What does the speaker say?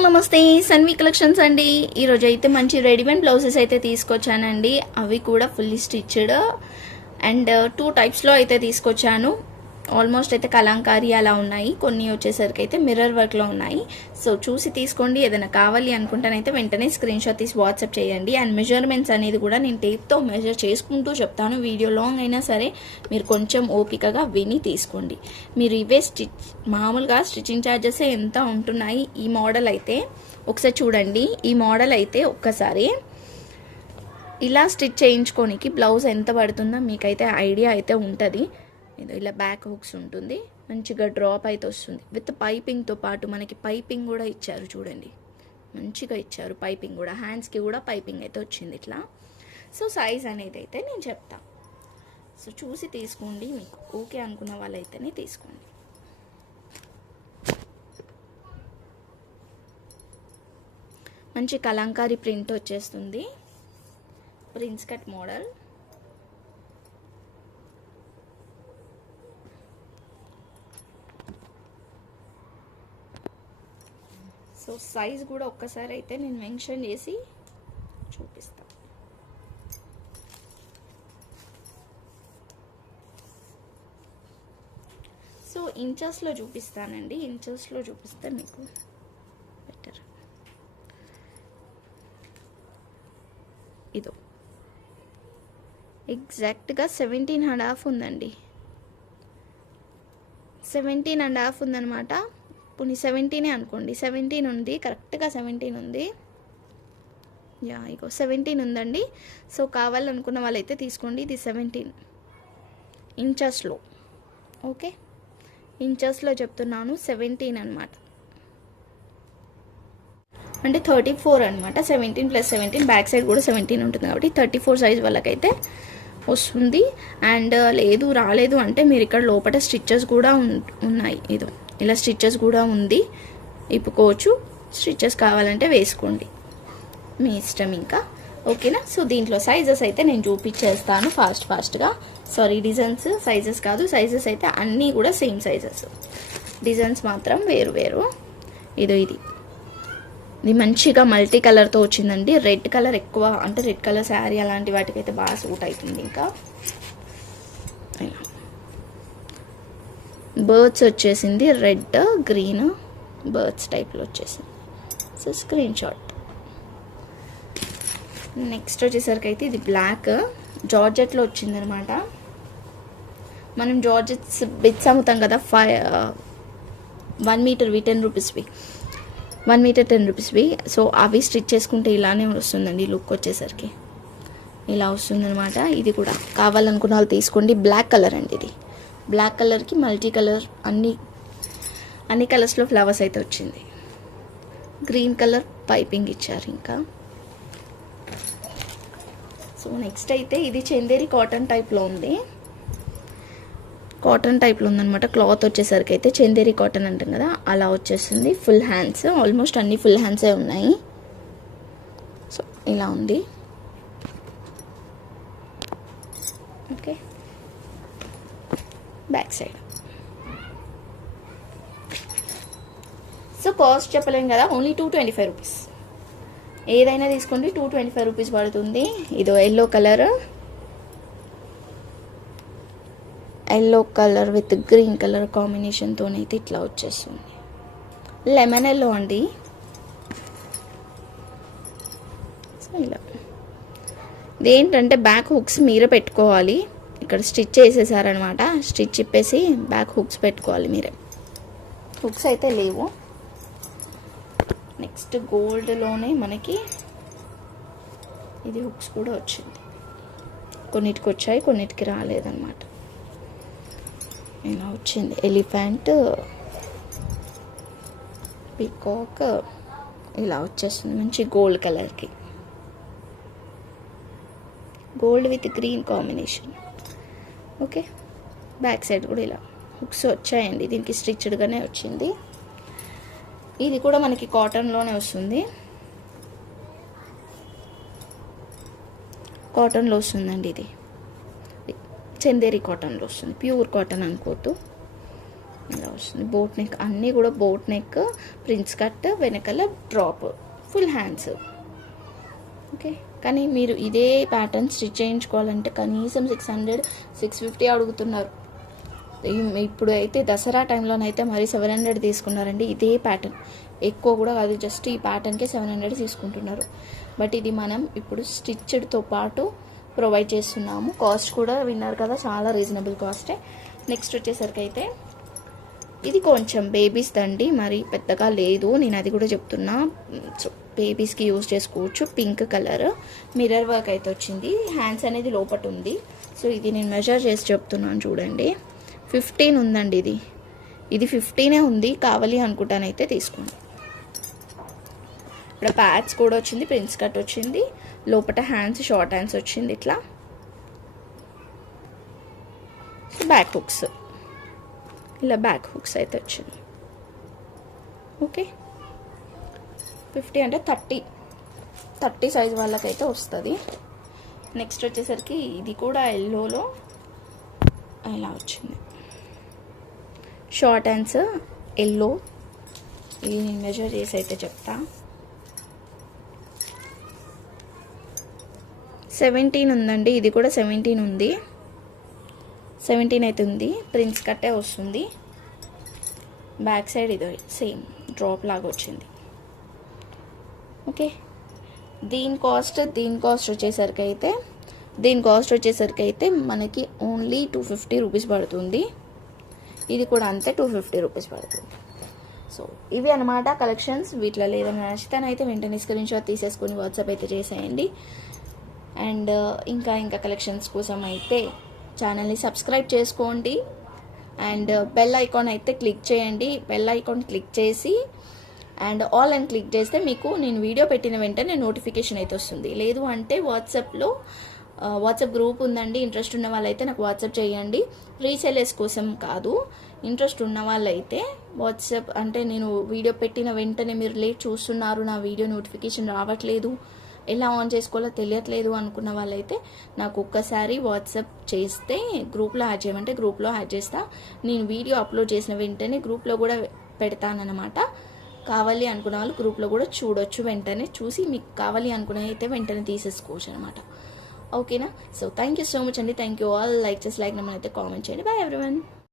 All నమస్తే. Sanvi collections అండి. ఈరోజు అయితే మంచి రెడీమేడ్ బ్లౌజెస్ అయితే తీసుకొచ్చానండి. అవి కూడా ఫుల్లీ స్టిచ్డ్ అండ్ టూ టైప్స్లో అయితే తీసుకొచ్చాను. ఆల్మోస్ట్ అయితే కలంకారీ అలా ఉన్నాయి. కొన్ని వచ్చేసరికి అయితే మిర్రర్ వర్క్లో ఉన్నాయి. సో చూసి తీసుకోండి. ఏదైనా కావాలి అనుకుంటానైతే వెంటనే స్క్రీన్ షాట్ తీసి వాట్సాప్ చేయండి. అండ్ మెజర్మెంట్స్ అనేది కూడా నేను టేప్తో మెజర్ చేసుకుంటూ చెప్తాను. వీడియో లాంగ్ అయినా సరే మీరు కొంచెం ఓపికగా విని తీసుకోండి. మీరు ఇవే స్టిచ్ మామూలుగా స్టిచ్చింగ్ ఛార్జెస్ ఎంత ఉంటున్నాయి? ఈ మోడల్ అయితే ఒకసారి చూడండి. ఈ మోడల్ అయితే ఒక్కసారి ఇలా స్టిచ్ చేయించుకోనికి బ్లౌజ్ ఎంత పడుతుందో మీకైతే ఐడియా అయితే ఉంటుంది. ఏదో ఇలా బ్యాక్ హుక్స్ ఉంటుంది. మంచిగా డ్రాప్ అయితే వస్తుంది. విత్ పైపింగ్తో పాటు మనకి పైపింగ్ కూడా ఇచ్చారు చూడండి. మంచిగా ఇచ్చారు పైపింగ్ కూడా. హ్యాండ్స్కి కూడా పైపింగ్ అయితే వచ్చింది ఇట్లా. సో సైజ్ అనేది అయితే నేను చెప్తా. సో చూసి తీసుకోండి మీకు. ఓకే అనుకున్న వాళ్ళైతేనే తీసుకోండి. మంచి కలంకారీ ప్రింట్ వచ్చేస్తుంది. Prince cut model so size కూడా ఒక్కసారి అయితే నేను మెన్షన్ చేసి చూపిస్తాను సో ఇంచెస్లో చూపిస్తానండి. ఇంచెస్లో చూపిస్తే మీకు బెటర్ ఇదో. ఎగ్జాక్ట్గా సెవెంటీన్ అండ్ హాఫ్ ఉందండి. సెవెంటీన్ అండ్ హాఫ్ ఉందనమాట పోనీ సెవెంటీనే అనుకోండి. సెవెంటీన్ ఉంది. కరెక్ట్గా సెవెంటీన్ ఉంది. యా ఇగో సెవెంటీన్ ఉందండి. సో కావాలనుకున్న వాళ్ళైతే తీసుకోండి. ఇది సెవెంటీన్ ఇంచెస్లో. ఓకే? ఇంచెస్లో చెప్తున్నాను. సెవెంటీన్ అనమాట అంటే థర్టీ ఫోర్ అనమాట seventeen plus seventeen back side కూడా సెవెంటీన్ ఉంటుంది కాబట్టి థర్టీ ఫోర్ సైజ్ వాళ్ళకైతే వస్తుంది. అండ్ లేదు రాలేదు అంటే మీరు ఇక్కడ లోపల స్టిచ్చెస్ కూడా ఉన్నాయి. ఇదో. ఇలా స్టిచ్చెస్ కూడా ఉంది. ఇప్పుకోవచ్చు. స్టిచ్చెస్ కావాలంటే వేసుకోండి. మీ ఇష్టం ఇంకా. ఓకేనా? సో దీంట్లో సైజెస్ అయితే నేను చూపించేస్తాను ఫాస్ట్ ఫాస్ట్గా సారీ డిజైన్స్ సైజెస్ కాదు. సైజెస్ అయితే అన్నీ కూడా సేమ్ సైజెస్ డిజైన్స్ మాత్రం వేరు వేరు. ఇదో ఇది. ఇది మంచిగా మల్టీ కలర్తో వచ్చిందండి. రెడ్ కలర్ ఎక్కువ అంటే రెడ్ కలర్ శారీ అలాంటి వాటికైతే బాగా సూట్ అవుతుంది ఇంకా. ఇలా బర్డ్స్ వచ్చేసింది రెడ్ గ్రీన్ బర్డ్స్ టైప్లో వచ్చేసింది. So screen shot. నెక్స్ట్ వచ్చేసరికి అయితే ఇది బ్లాక్. జార్జెట్లో వచ్చిందనమాట. మనం జార్జెట్స్ బిట్స్ అమ్ముతాం కదా ఫైవ్ వన్ మీటర్వి టెన్ రూపీస్వి వన్ మీటర్ టెన్ రూపీస్వి సో అవి స్టిచ్ చేసుకుంటే ఇలానే వస్తుందండి లుక్ వచ్చేసరికి. ఇలా వస్తుందన్నమాట ఇది కూడా కావాలనుకున్న వాళ్ళు తీసుకోండి. బ్లాక్ కలర్ అండి ఇది. బ్లాక్ కలర్కి మల్టీ కలర్ అన్ని అన్ని కలర్స్లో ఫ్లవర్స్ అయితే వచ్చింది. గ్రీన్ కలర్ పైపింగ్ ఇచ్చారు ఇంకా. సో నెక్స్ట్ అయితే ఇది చందేరి కాటన్ టైప్లో ఉంది. కాటన్ టైప్లో ఉందనమాట క్లాత్ వచ్చేసరికి అయితే చందేరి కాటన్ అంటాం కదా అలా వచ్చేస్తుంది. ఫుల్ హ్యాండ్స్ ఆల్మోస్ట్ అన్ని ఫుల్ హ్యాండ్సే ఉన్నాయి. సో ఇలా ఉంది. Okay back side. So cost చెప్పలేం కదా only two twenty five rupees ఏదైనా తీసుకోండి టూ ట్వంటీ ఫైవ్ రూపీస్ పడుతుంది. ఇదో yellow colour yellow colour with green colour కాంబినేషన్తో అయితే ఇట్లా వచ్చేస్తుంది. లెమన్ ఎల్లో అండి. సో ఇలా. ఇదేంటంటే బ్యాక్ హుక్స్ మీరే పెట్టుకోవాలి. ఇక్కడ స్టిచ్ చేసేసారనమాట. స్టిచ్ ఇప్పేసి బ్యాక్ హుక్స్ పెట్టుకోవాలి మీరే. హుక్స్ అయితే లేవు. నెక్స్ట్ గోల్డ్లోనే మనకి ఇది హుక్స్ కూడా వచ్చింది. కొన్నిటికి వచ్చాయి కొన్నిటికి రాలేదన్నమాట ఇలా వచ్చింది. ఎలిఫెంట్ పీకాక్ ఇలా వచ్చేస్తుంది. మంచి గోల్డ్ కలర్కి. Gold with green combination. Okay? Back side కూడా ఇలా హుక్స్ వచ్చాయండి. దీనికి స్టిచ్డ్గానే వచ్చింది. ఇది కూడా మనకి కాటన్లోనే వస్తుంది. కాటన్లో వస్తుందండి ఇది. చందేరి కాటన్లో వస్తుంది. ప్యూర్ కాటన్ అనుకోవద్దు. ఇలా వస్తుంది. బోట్ నెక్ అన్నీ కూడా బోట్ నెక్ ప్రిన్స్ కట్ వెనకాల డ్రాప్ ఫుల్ హ్యాండ్స్. ఓకే? కానీ మీరు ఇదే ప్యాటర్న్ స్టిచ్ చేయించుకోవాలంటే కనీసం సిక్స్ హండ్రెడ్ సిక్స్ ఫిఫ్టీ అడుగుతున్నారు. ఇప్పుడు అయితే దసరా టైంలోనైతే మరి సెవెన్ హండ్రెడ్ తీసుకున్నారండి. ఇదే ప్యాటర్న్ ఎక్కువ కూడా కాదు జస్ట్ ఈ ప్యాటర్న్కే సెవెన్ హండ్రెడ్ తీసుకుంటున్నారు. బట్ ఇది మనం ఇప్పుడు స్టిచ్డ్తో పాటు ప్రొవైడ్ చేస్తున్నాము. కాస్ట్ కూడా విన్నారు కదా చాలా రీజనబుల్ కాస్టే నెక్స్ట్ వచ్చేసరికి అయితే ఇది కొంచెం బేబీస్ దండి మరి పెద్దగా లేదు నేను అది కూడా చెప్తున్నా. సో బేబీస్కి యూజ్ చేసుకోవచ్చు పింక్ కలర్ మిర్రర్ వర్క్ అయితే వచ్చింది. హ్యాండ్స్ అనేది లోపట ఉంది. సో ఇది నేను మెజర్ చేసి చెప్తున్నాను చూడండి. ఫిఫ్టీన్ ఉందండి ఇది. ఇది ఫిఫ్టీనే ఉంది కావాలి అనుకుంటానైతే తీసుకోండి. ఇక్కడ ప్యాడ్స్ కూడా వచ్చింది ప్రిన్స్ కట్ వచ్చింది. లోపల హ్యాండ్స్ షార్ట్ హ్యాండ్స్ వచ్చింది ఇట్లా. బ్యాక్ హుక్స్ ఇలా బ్యాక్ హుక్స్ అయితే వచ్చింది ఓకే ఫిఫ్టీ అంటే థర్టీ థర్టీ సైజ్ వాళ్ళకైతే వస్తుంది. నెక్స్ట్ వచ్చేసరికి ఇది కూడా ఎల్లోలో ఇలా వచ్చింది. షార్ట్ హ్యాండ్స్ ఎల్లో ఇది నేను మెజర్ చేసి అయితే చెప్తా. సెవెంటీన్ ఉందండి ఇది కూడా సెవెంటీన్ ఉంది. సెవెంటీన్ అయితే ఉంది ప్రిన్స్ కట్టే వస్తుంది. బ్యాక్ సైడ్ ఇది సేమ్ డ్రాప్ లాగా వచ్చింది. ఓకే దీని కాస్ట్ దీని కాస్ట్ వచ్చేసరికి అయితే దీని కాస్ట్ వచ్చేసరికి అయితే మనకి ఓన్లీ టూ ఫిఫ్టీ రూపీస్ పడుతుంది. ఇది కూడా అంతే టూ ఫిఫ్టీ రూపీస్ పడుతుంది. సో ఇవి అనమాట కలెక్షన్స్ వీటిలో లేదని నచ్చితేనైతే వెంటనే స్క్రీన్ షాట్ తీసేసుకొని వాట్సాప్ అయితే చేసేయండి. అండ్ ఇంకా ఇంకా కలెక్షన్స్ కోసం అయితే ఛానల్ని సబ్స్క్రైబ్ చేసుకోండి. అండ్ బెల్ ఐకాన్ అయితే క్లిక్ చేయండి. బెల్ ఐకాన్ క్లిక్ చేసి అండ్ ఆల్ అని క్లిక్ చేస్తే మీకు నేను వీడియో పెట్టిన వెంటనే నోటిఫికేషన్ అయితే వస్తుంది. లేదు అంటే వాట్సాప్లో వాట్సాప్ గ్రూప్ ఉందండి. ఇంట్రెస్ట్ ఉన్న వాళ్ళైతే నాకు వాట్సాప్ చేయండి. రీసెలర్స్ కోసం కాదు ఇంట్రెస్ట్ ఉన్న వాళ్ళైతే వాట్సాప్ అంటే నేను వీడియో పెట్టిన వెంటనే మీరు లేట్ చూస్తున్నారు నా వీడియో నోటిఫికేషన్ రావట్లేదు ఎలా ఆన్ చేసుకోవాలో తెలియట్లేదు అనుకున్న వాళ్ళైతే నాకు ఒక్కసారి వాట్సాప్ చేస్తే గ్రూప్లో యాడ్ చేయమంటే గ్రూప్లో యాడ్ చేస్తా. నేను వీడియో అప్లోడ్ చేసిన వెంటనే గ్రూప్లో కూడా పెడతానన్నమాట. కావాలి అనుకున్న వాళ్ళు గ్రూప్లో కూడా చూడొచ్చు వెంటనే చూసి మీకు కావాలి అనుకున్న అయితే వెంటనే తీసేసుకోవచ్చు అనమాట ఓకేనా so thank you so much అండి. థ్యాంక్ యూ ఆల్ లైక్ చేసి లైక్ నమ్మని అయితే కామెంట్ చేయండి. Bye everyone